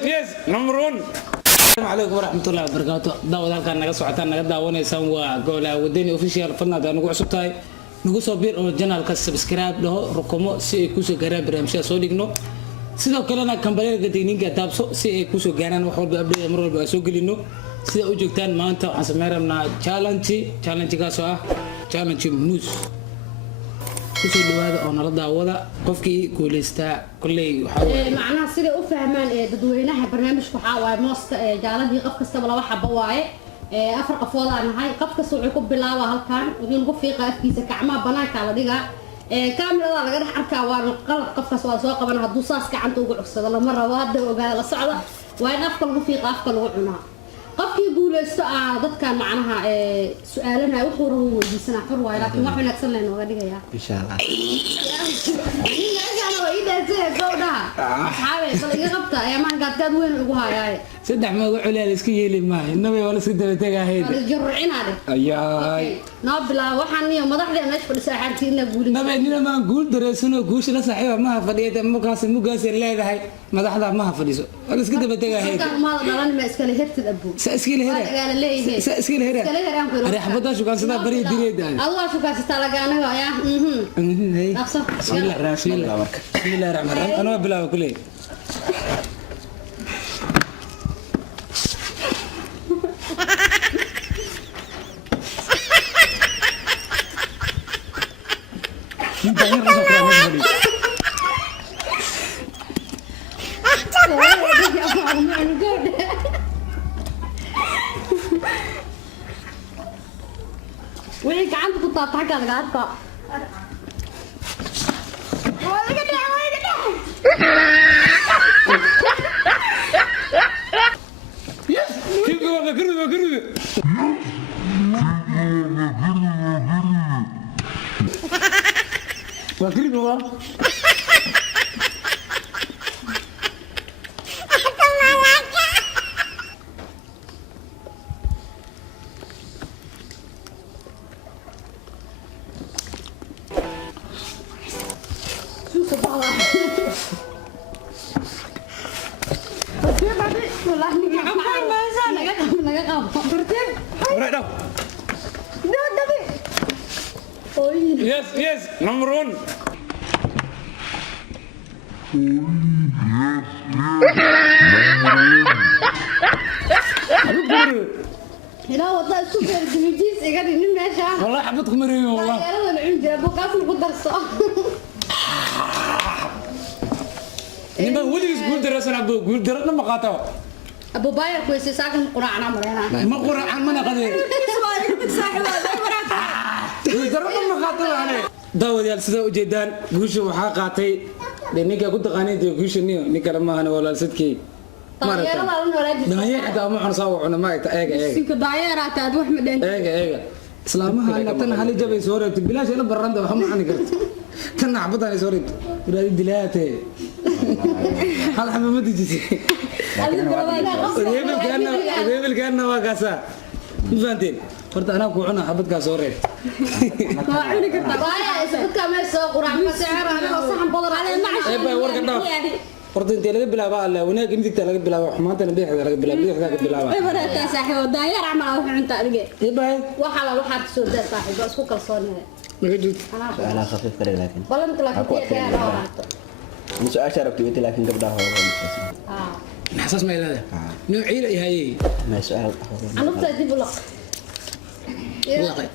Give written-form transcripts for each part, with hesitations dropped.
yes number 1. السلام عليكم ورحمة الله وبركاته. داود halkaan naga socotaan naga daawanaysan waa Goolaha Wadani official fadnada nagu cusubtahay nagu soo biir oo channelka subscribe dhaho rukumo si ay ku soo gaaraan barnaamijyada soo dhigno sidoo kalena kambaleyga digniinka taabso si ay ku soo gaaraan wax walba update mar walba soo gelino sida u joogtaan maanta waxaan sameeynaa challenge kaas ah challenge news kusoo dhawaada oo nala daawada qofkii guuleystaa kulley waxa macnaha sida u fahmaan dadweynaha barnaamijku waxa waaye mooska jaaladii qof kasta laba xabo waaye afar qafood aan nahay qof kasta wuxuu ku bilaabaa halkaan wuxuu ugu fiiqaa afkiisa gacmaha banaanka la dhigaa kaamirada laga dhex arkaa waa qalab qofkaas waa soo qaban hadduu saas gacanta ugu cugsado lama rabo hadda ogaada la socda waa in afka lagu fiiqa afka lagu cunaa qofkii guuleysto dadkan macnaha su'aalana wuxuu rabo weydiisana xor waaye laakiin wax wanaagsan la inooga dhigayaa insha Allah وين وهاي سدح ما قول عليه اسكي يلي معي النبي ولا سدة تجاهيد جرعين هذا أياي نابلا وحني ومضحلي أنا إيش بدي ساعتين نقول نبي إننا ما نقول درسنا قوش لا صحيح ما فديت مقاس اللي هذا هاي مضحلة ما فديسو ولا سكده بتجاهيد ما ضلني ما إسكالي هرت الأبو إسكالي هرت إسكالي هرت أنا حبضا شو كان سدا بري دريد الله شو كان ستلا جانا يا هي بسم الله الرحمن الرحيم أنا بلا كله وين عندك الطاقة حق الغارقة Yes, number 1. هنا والله سوبر ديجيس قاعد نمشي والله حبيتكم مريم والله يلا العمجة ابو قاسم قدر الصح نبغى ولي يقول درسنا ابو يقول درسنا ما قاطعوا ابو باير كويس ساكن قرعنا مرينا ما قرعان ما نقدر درسنا ما قاطعوا عليه داود يا سيده وجدان غوشه waxaa qaatay ninka ku taqaanay guushaniyo ninka ma ahna walaal sidkii دايرة ما حنصور أنا ما إيجا سينك دايرة تعد وحمد إيجا إسلامها أنا تنا حالي جبي سورة بلاش أنا براندا وهم عني قلت تنا عبطاني سورة ولادي دلاتي هذا حبيب ما تجي ريبل كأنه واقاسا فانتين فرت أنا كوعنا حبط كاسورة ما عينك الطبايا إذا كمان سوق ورعم سعر أنا صحن بضر عليه معش إيه ورك الناس فرت أنت لقى بلعبة الله وناك أنت تلقى بلعبة حمانة نبيح لقى بلعبة بلعبة إيه فرت صاحب الداير عمل أو عن تأرجع إيه باي وحلا وحد سود صاحب بس هو كالصوني مجد أنا خفيف كده لكن بلن تلاقي كده مش أشارك تقولي لكن قبلها هو حساس ما هذا نوعي له هاي ما سؤال أنا بتأدي بلق والله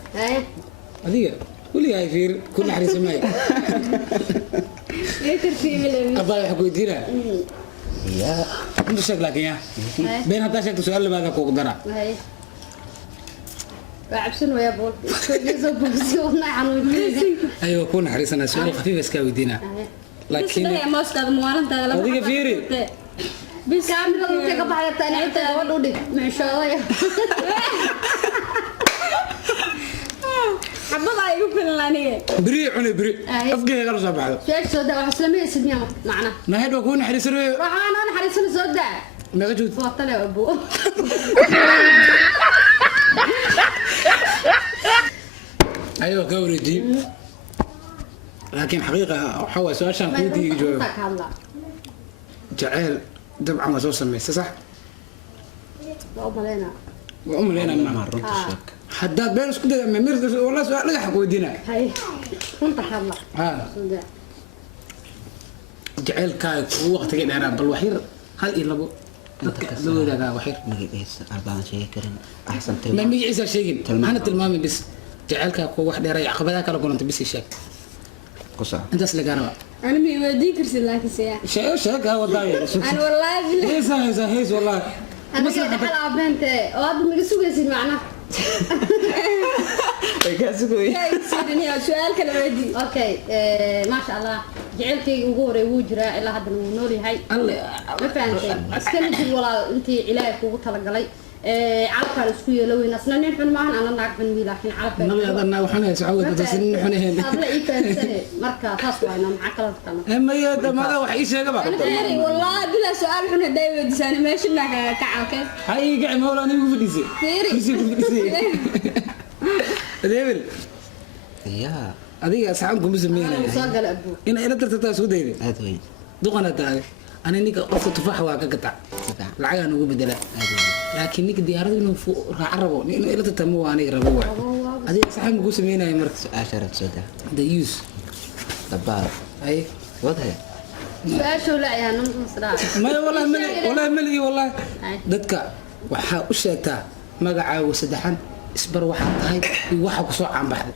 هذه قولي هاي فير كل حريص ماي ايه ترتيب الامي ابا حكو يديرها يا انت شكلك يا بين هذا شكل سؤال اللي بعدك وقدرها هاي وعبسن ويا بول يزوب بسيونا عنو ايوه كون حريص انا سؤال خفيف بس كاويدينا لكن يا ماستر موالنت هذيك فيري بس كاميرا انت كبحت ثاني انت ودودي ما شاء الله حبضا يقول لانيه بري عني بري افقي غير صباح شيء سودا وحسلمي سدنيا معنا ما هيد كون حريص راح انا حريص سودا ما جود فوتل يا ابو ايوه كوريدي laakiin xaqiiqa waxa waa su'aashan ما ku diigi يروح joogo runta ka hadla jacayl dabcan waa soo sameysay sax waa u maleena waa u maleynaa ma runta Ah. sheeg haddaad been isku dayda mir والله su'aal dhagax ku weydiinaa hay runta ka hadla ha Sida. jacaylkaaga kugu waqtiga dheeraa bal wax yar hal iyo labo dadka la wadaagaa wax yar magaciisa ardaan sheegi karin axsan ma tilmaam magaciisa sheegin Tilmaam. hana tilmaami bis jacaylkaaga kugu wax dheeraa caqabadaha kala kulanta bis ii sheeg ku soco intaas lagaa rabaa أنا ما يودي كرسي لكن سيا sheeg ha wadaayo أنا والله بالله hees والله أنا كده حلقة بنت وهذا ما يسوي يصير معنا ay ka sugoy لا يصيرني سؤال كلا ودي أوكي ما شاء الله جعلتي وجوري وجرا إلا هذا النوري هاي alle ما فهمت استمتع ولا أنت علاج وقتها لقلي عارفة السكوية لو ينصنا نحن معنا أنا نعرف من لكن عارفة nabi adanna waxaan haysaa cawd dadasnin xunaheen قبل إيه كان سنة مركا تصوى أنا معك لا تتنا ama yada maga wax ii sheegaba فيري والله بلا سؤال حنا دايما ودي سنة ماشي لك كعوك ha ii gaci mawla anigu fadhiisay فيري kursi ku fadhiisay adeebel yaa adiga asxaabku muslimiinaya وصاقل أبو ina ila tartataa isku dayday aad weyn duqana tahay ani ninka qofka tufaax waa ka gataa sifiican lacagaan ugu bedela aad weyn laakiin ninka diyaaradu inuu raaca rabo inuu ila tartamo waa aniga rabo waa adiga saxan ku sameynaya marka su-aasha rabta soo daa the use dabaal ay wadhe سؤال شو لا يا نم صراحة maya wallahi maligi wallahi Ay. dadka waxaa u sheegtaa magacaagu saddexan isbar waxaa tahay iyo waxa ku soo caanbaxday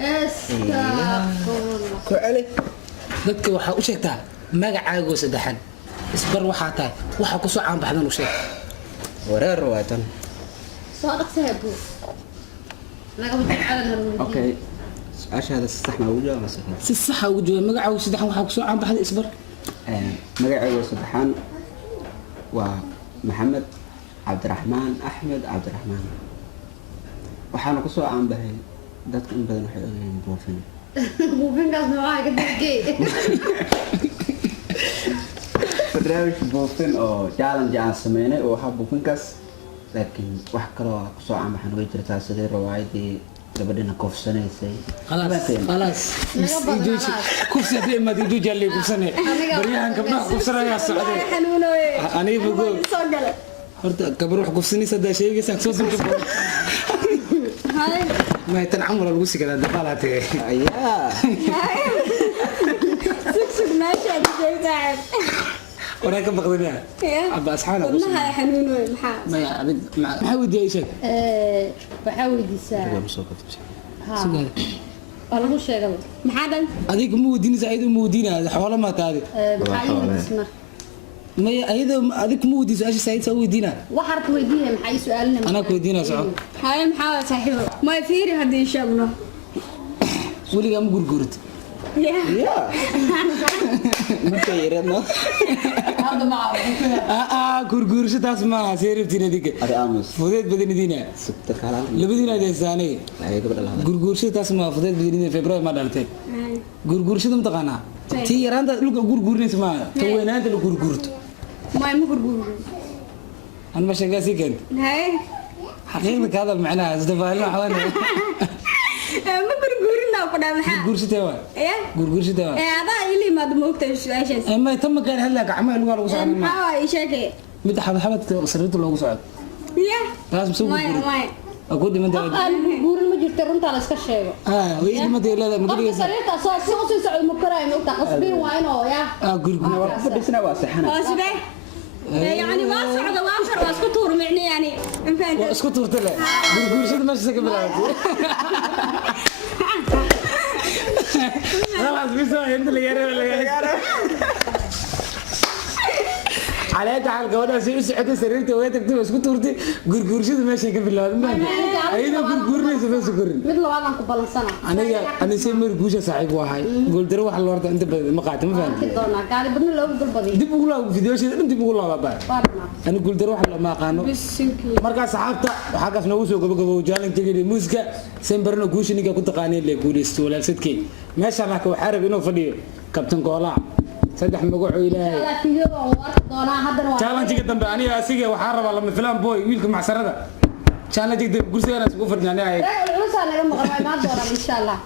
استغفر الله ku celi dadka waxaa u sheegtaa magacaagu saddexan isbar waxaa tahay waxa ku soo caanbaxdan u sheeg wareer waa tan صادق سهبو أنا قبل على النور okay su-aashaada si sax ma ugu jawaab mase kale si saxa ugu jooga magacaagu saddexan waxaa ku soo caanbaxday isbar magacayga saddexaan waa maxamed cabdiraxmaan axmed cabdiraxmaan waxaana kusoo caanbahay dadka in badan waxay ogyihiin buufin buufin kaas noocaha ka degay barnaamij buufin oo challenge aan sameynay oo ahaa buufinkaas laakiin wax kaloo kusoo caanbaxan way jirtaa sidii riwaayadii gabadhina koofsanaysay khalaas kufsi haddii imaad iduu jaalay kufsane baryahan gabdhaha kufsanayaa socday حنونة aniga bogo صقل horta gabar wax kufsanaysa haddaa sheegaysaan soo dunta هاي ma tan camal lagu sikadaa dabaalaa tagay ayaa سكسك ماشي هذا شيء تعب waraa ka baqdinaa abba asxaana ودنها حنونة محا maya adig maxaa weydiiyay sheeg waxaa weydiisaa soo kafisay ها waa lagu sheegay محادا adiga ma weydiinaysa ayada ma weydiinaya xoolo ma taadi maxaa ii weydiismar maya ayada adig ma weydiiso ashi saayid saa weydiinaa waxaa rabta weydiinaya maxaa ii su-aalina anaa ku weydiinaa soco هاي محادا صاحبه ما يفيري هذه شغله weligaa ma gurguurta يا yaa marka yareedno gurguursho taas maaha see rabtiin adiga adi aamus fudeed badanidiina sugta kaalaan labadiina adeegsaanay ay gabadha lahada gurguurshada taas maaha fudeed badanidiina february ma dhalteen gurguurshada ma taqaanaa tii yaraanta dhulka gurguurinaysa maaha ta weynaanta la gurguurto ما يمكن an ma sheegaa sii keenta هاي xaqiiqda ka hadal macnaha isdabaalin waxaan ما gurguurina qada maxaa gurguursatee waa ya gurguursatee waa adaa ili maad moogtay su'aashaas ama tan ma kaan hadlaa gacmaha lugaa lagu socon ma maxaa ay sheegay mid xabadxabadka sariirta loogu socdo ya taas ma soo maya gurguurin maya waa ku dhiman tahay aan guurin ma jirta runtaa la iska sheego way dhiman tahay leedahay ma qofka geligaysa sariirta soo si u sii socdo ma koraayo ma ogtaa qasbiin waa inuu yaa gurguur waa ku fadhiisana waa saxana waa sidee يعني ما صعد وافر واسكو تور معني يعني waa فهمت isku tuurta le gurguurshada meesha ka bilaabatay خلاص بيسوي انت اللي يا على تعال قولها سي سعودي سريرتي وهي تكتب اسكو تورتي غرغورشده ماشي كبلاد ما ايده غرغورنيس بس غرن mid labaadaan ku balansana انا سي مر غوشه صاحب واحد قول در wax la horta inta badan ma qaata ma ki fahanti doonaa gaari badna loogu dulbadiyo dib ugu laa fideoshada dib ugu laa baa waarna انا قول در wax la ma qaano بالسنكي marka saxaabta waxa kaas noogu soo gabagabo jaalin tigiri muuska sembarno guushiniga ku taqaaneen le guulisto walaalsadkii meesha ma ka xarab inuu fadhiyo kabtan goola saddex magaco ilaahay ala fiyo oo warka doonaa haddana waa challenge dambe aniga asiga waxaa rabaa lama filaan boy wiilka macsarada challenge dambe gursiga aan isku fadhiyanay rag culus aan naga maqan waa imaan doonaa insha Allah